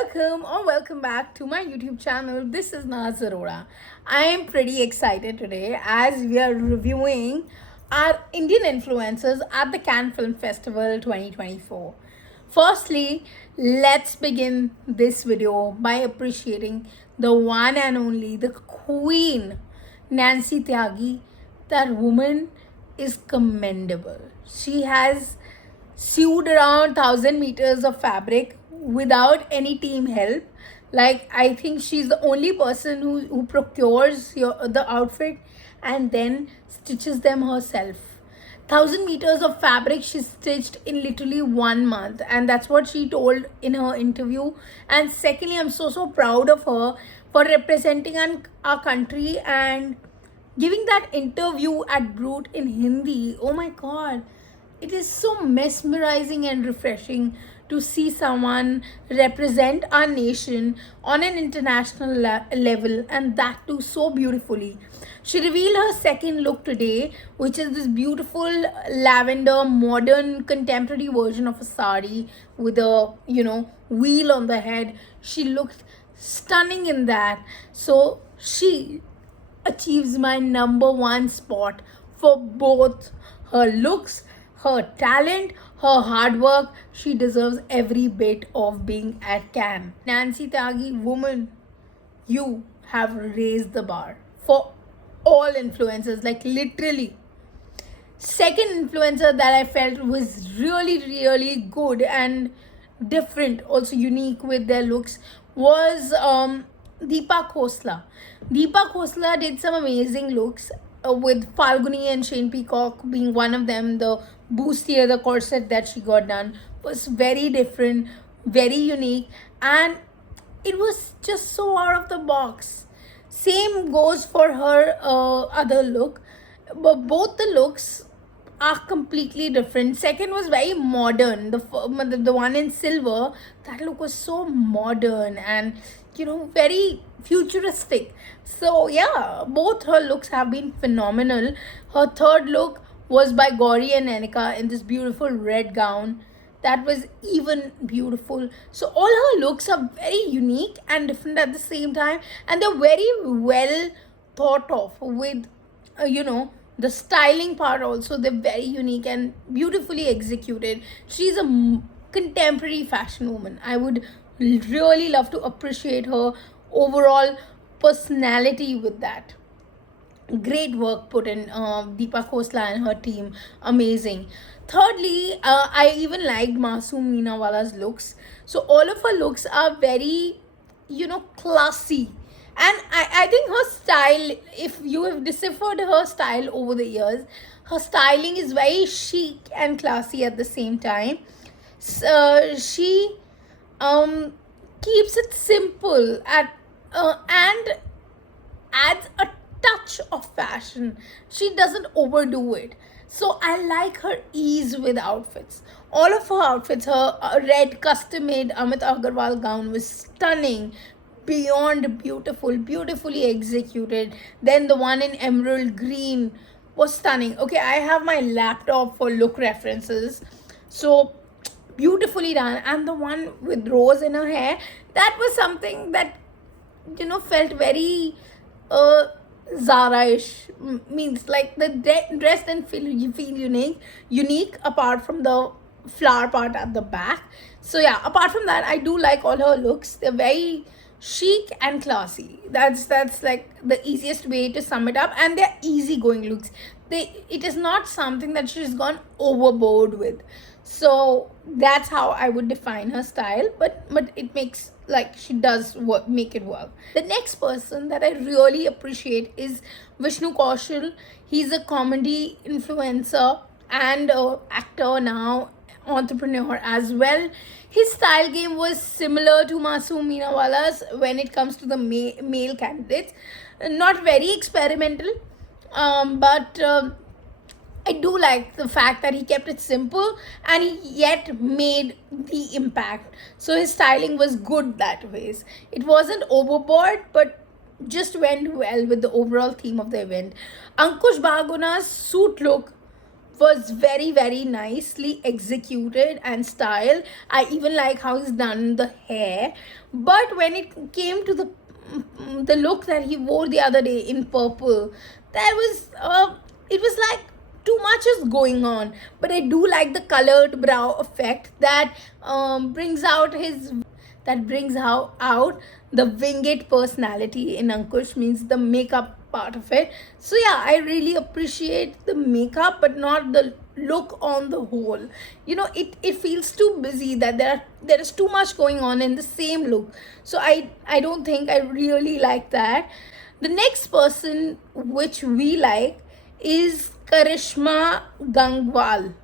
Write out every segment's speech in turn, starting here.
welcome or welcome back to my YouTube channel. This is Naz Arora. I am pretty excited today as we are reviewing our Indian influencers at the Cannes Film Festival 2024. Firstly, let's begin this video by appreciating the one and only, the queen, Nancy Tyagi. That woman is commendable. She has sewed around 1,000 meters of fabric without any team help. Like, I think she's the only person who procures the outfit and then stitches them herself. 1,000 meters of fabric she stitched in literally 1 month, and that's what she told in her interview. And secondly, I'm so proud of her for representing our country and giving that interview at Brute in Hindi. Oh my god, it is so mesmerizing and refreshing to see someone represent our nation on an international level, and that too so beautifully. She revealed her second look today, which is this beautiful lavender modern contemporary version of a sari with a wheel on the head. She looked stunning in that. So she achieves my number one spot for both her looks, her talent, her hard work. She deserves every bit of being at Cannes. Nancy Tyagi, woman, you have raised the bar for all influencers, like literally. Second influencer that I felt was really good and different, also unique with their looks, was Deepa Khosla. Deepa Khosla did some amazing looks with Falguni and Shane Peacock being one of them. The bustier, the corset that she got done was very different, very unique, and it was just so out of the box. Same goes for her other look, but both the looks are completely different. Second was very modern. The one in silver, that look was so modern and very futuristic. So yeah, both her looks have been phenomenal. Her third look was by Gauri and Anika in this beautiful red gown. That was even beautiful. So all her looks are very unique and different at the same time, and they're very well thought of with the styling part also. They're very unique and beautifully executed. She's a contemporary fashion woman. I would really love to appreciate her overall personality with that. Great work put in, Deepa Khosla and her team. Amazing. Thirdly, I even liked Masoom Meenawala's looks. So all of her looks are very, classy. And I think her style, if you have deciphered her style over the years, her styling is very chic and classy at the same time. She keeps it simple and adds a touch of fashion. She doesn't overdo it. So I like her ease with outfits. All of her outfits, her red custom made Amit Agarwal gown was stunning, beyond beautiful, beautifully executed. Then the one in emerald green was stunning. Okay, I have my laptop for look references. So beautifully done. And the one with rose in her hair, that was something that felt very Zara-ish. Means like the dress didn't feel unique apart from the flower part at the back. So yeah, apart from that, I do like all her looks. They're very chic and classy. That's like the easiest way to sum it up, and they're easygoing looks. It is not something that she's gone overboard with. So that's how I would define her style, but it makes, like, she does make it work. The next person that I really appreciate is Vishnu Kaushal. He's a comedy influencer and actor now, entrepreneur as well. His style game was similar to Masoom Meenawala's when it comes to the male candidates. Not very experimental, but I do like the fact that he kept it simple and he yet made the impact. So his styling was good that ways. It wasn't overboard, but just went well with the overall theme of the event. Ankush Baguna's suit look was very, very nicely executed and styled. I even like how he's done the hair. But when it came to the look that he wore the other day in purple, there was it was like too much is going on. But I do like the colored brow effect that brings out his that brings out the winged personality in Ankush, means the makeup part of it. So yeah, I really appreciate the makeup, but not the look on the whole. It feels too busy, that there is too much going on in the same look. So I don't think I really like that. The next person which we like is Karishma Gangwal.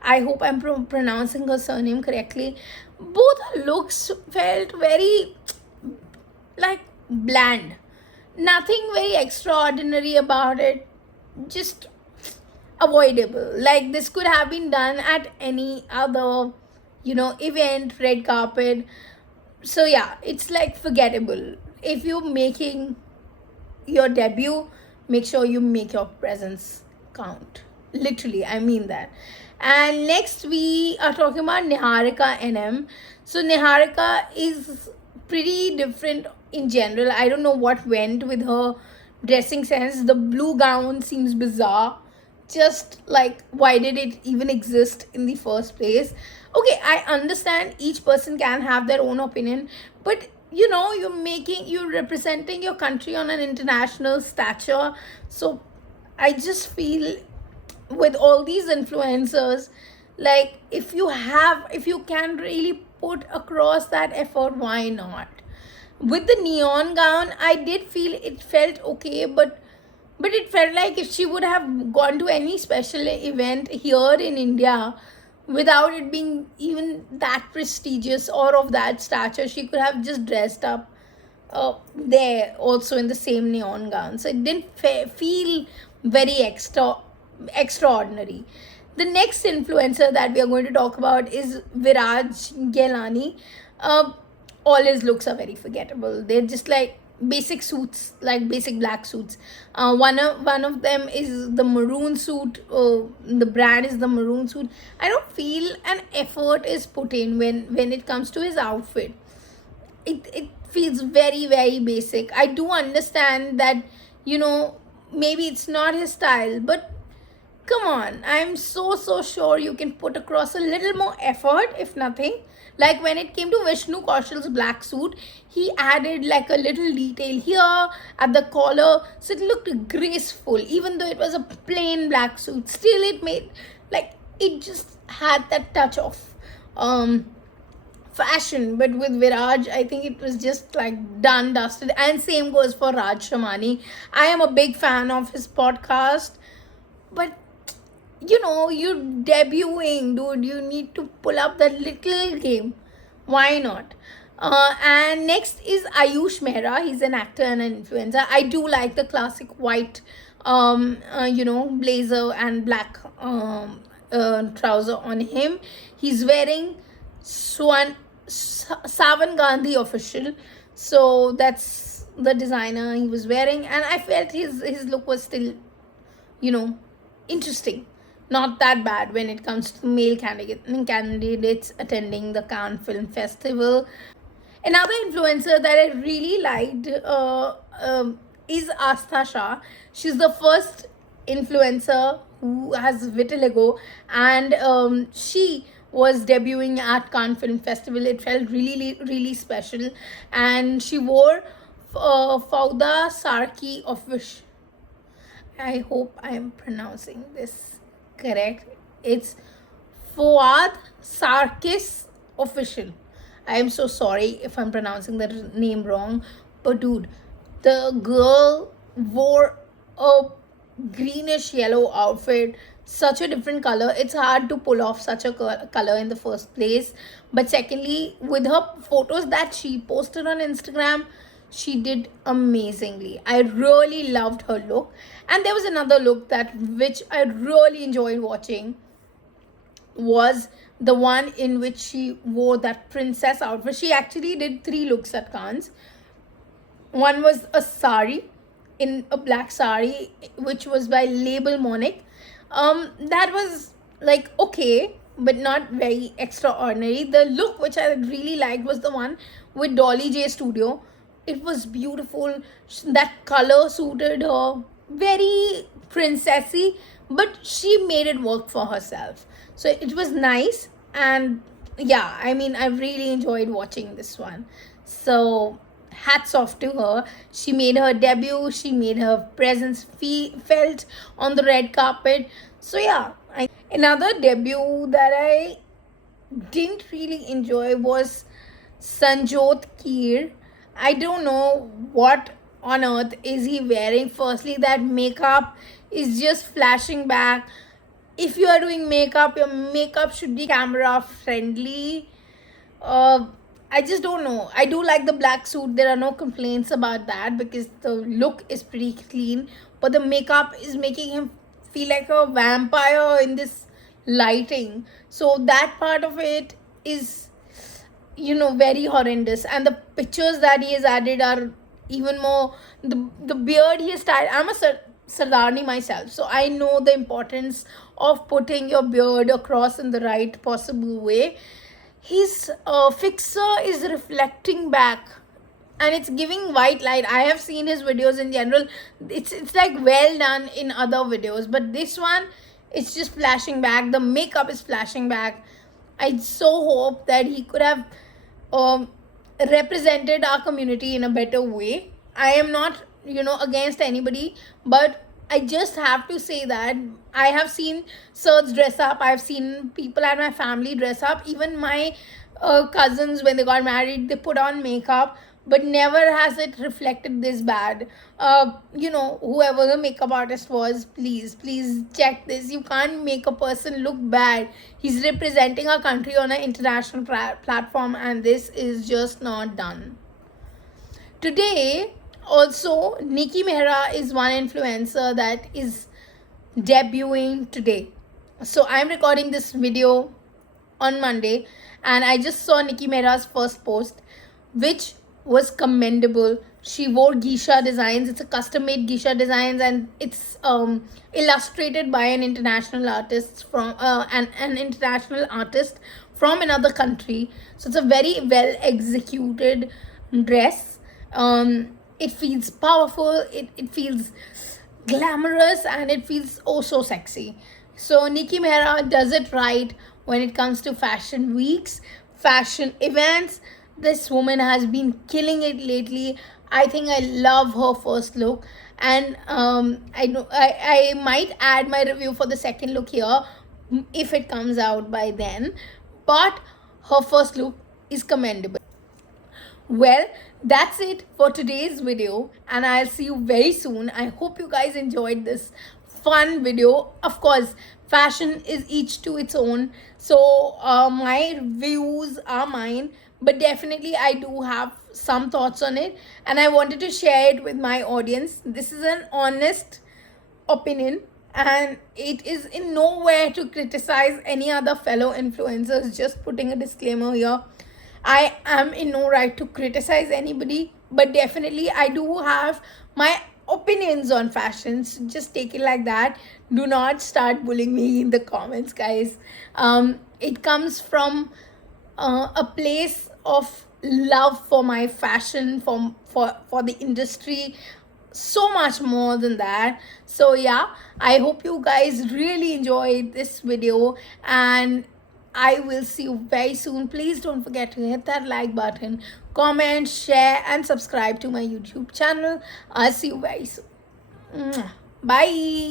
I hope I'm pronouncing her surname correctly. Both her looks felt very like bland. Nothing very extraordinary about it. Just avoidable. Like this could have been done at any other, event, red carpet. So yeah, it's like forgettable. If you're making your debut, make sure you make your presence count. Literally, I mean that. And next, we are talking about Niharika NM. So, Niharika is pretty different in general. I don't know what went with her dressing sense. The blue gown seems bizarre. Just like, why did it even exist in the first place? Okay, I understand each person can have their own opinion, but you're representing your country on an international stature. So I just feel with all these influencers, like if you can really put across that effort, why not? With the neon gown, I did feel it felt okay, but it felt like if she would have gone to any special event here in India without it being even that prestigious or of that stature, she could have just dressed up there also in the same neon gown. So it didn't feel very extraordinary. The next influencer that we are going to talk about is Viraj Gelani. Uh, all his looks are very forgettable. They're just like basic suits, like basic black suits. One of them is the maroon suit. The brand is the maroon suit. I don't feel an effort is put in when it comes to his outfit. It feels very, very basic. I do understand that, maybe it's not his style, but come on, I'm so sure you can put across a little more effort, if nothing. Like when it came to Vishnu Kaushal's black suit, he added like a little detail here at the collar, so it looked graceful. Even though it was a plain black suit, still it made like it just had that touch of um fashion. But with Viraj, I think it was just like done, dusted. And same goes for Raj Shamani. I am a big fan of his podcast, but you're debuting, dude. You need to pull up that little game. Why not? And next is Ayush Mehra. He's an actor and an influencer. I do like the classic white, blazer and black trouser on him. He's wearing Savan Gandhi official. So that's the designer he was wearing, and I felt his look was still, interesting. Not that bad when it comes to male candidates attending the Cannes Film Festival. Another influencer that I really liked is Astha Shah. She's the first influencer who has vitiligo, and she was debuting at Cannes Film Festival. It felt really, really special, and she wore Fauda Sarki of Wish. I hope I am pronouncing this correct. It's Fuad Sarkis Official. I am so sorry if I'm pronouncing the name wrong, but dude, the girl wore a greenish yellow outfit, such a different color. It's hard to pull off such a color in the first place. But secondly, with her photos that she posted on Instagram, she did amazingly. I really loved her look. And there was another look that which I really enjoyed watching, was the one in which she wore that princess outfit. She actually did 3 looks at Cannes. One was a sari, in a black sari, which was by Label Monique. That was like okay, but not very extraordinary. The look which I really liked was the one with Dolly J Studio. It was beautiful. That color suited her, very princessy, but she made it work for herself. So it was nice, and yeah, I mean, I really enjoyed watching this one. So hats off to her. She made her debut, she made her presence felt on the red carpet. So yeah, another debut that I didn't really enjoy was Sanjot Keer. I don't know what on earth is he wearing. Firstly, that makeup is just flashing back. If you are doing makeup, your makeup should be camera friendly. uh, I just don't know. I do like the black suit. There are no complaints about that because the look is pretty clean. But the makeup is making him feel like a vampire in this lighting. So that part of it is, very horrendous. And the pictures that he has added are even more. The beard he has tied. I'm a Sardarni myself, so I know the importance of putting your beard across in the right possible way. His fixer is reflecting back, and it's giving white light. I have seen his videos in general. It's like well done in other videos, but this one, it's just flashing back. The makeup is flashing back. I so hope that he could have um, represented our community in a better way. I am not, against anybody, but I just have to say that I have seen Serge dress up. I've seen people at my family dress up. Even my cousins, when they got married, they put on makeup, but never has it reflected this bad. Whoever the makeup artist was, please check this. You can't make a person look bad. He's representing our country on an international platform, and this is just not done. Today, also, Nikki Mehra is one influencer that is debuting today. So I'm recording this video on Monday, and I just saw Nikki Mehra's first post, which was commendable. She wore geisha designs. It's a custom made geisha designs, and it's illustrated by an international artist from an international artist from another country. So it's a very well executed dress. It feels powerful. It feels glamorous, and it feels oh so sexy. So Nikki Mehra does it right when it comes to fashion weeks, fashion events. This woman has been killing it lately. I think I love her first look, and I know I might add my review for the second look here if it comes out by then. But her first look is commendable. Well, that's it for today's video, and I'll see you very soon. I hope you guys enjoyed this fun video. Of course, fashion is each to its own, so my views are mine, but definitely I do have some thoughts on it, and I wanted to share it with my audience. This is an honest opinion, and it is in nowhere to criticize any other fellow influencers. Just putting a disclaimer here. I am in no right to criticize anybody, but definitely I do have my opinions on fashions. Just take it like that. Do not start bullying me in the comments, guys. It comes from a place of love for my fashion, for the industry, so much more than that. So yeah, I hope you guys really enjoyed this video, and I will see you very soon. Please don't forget to hit that like button, comment, share, and subscribe to my YouTube channel. I'll see you very soon. Bye.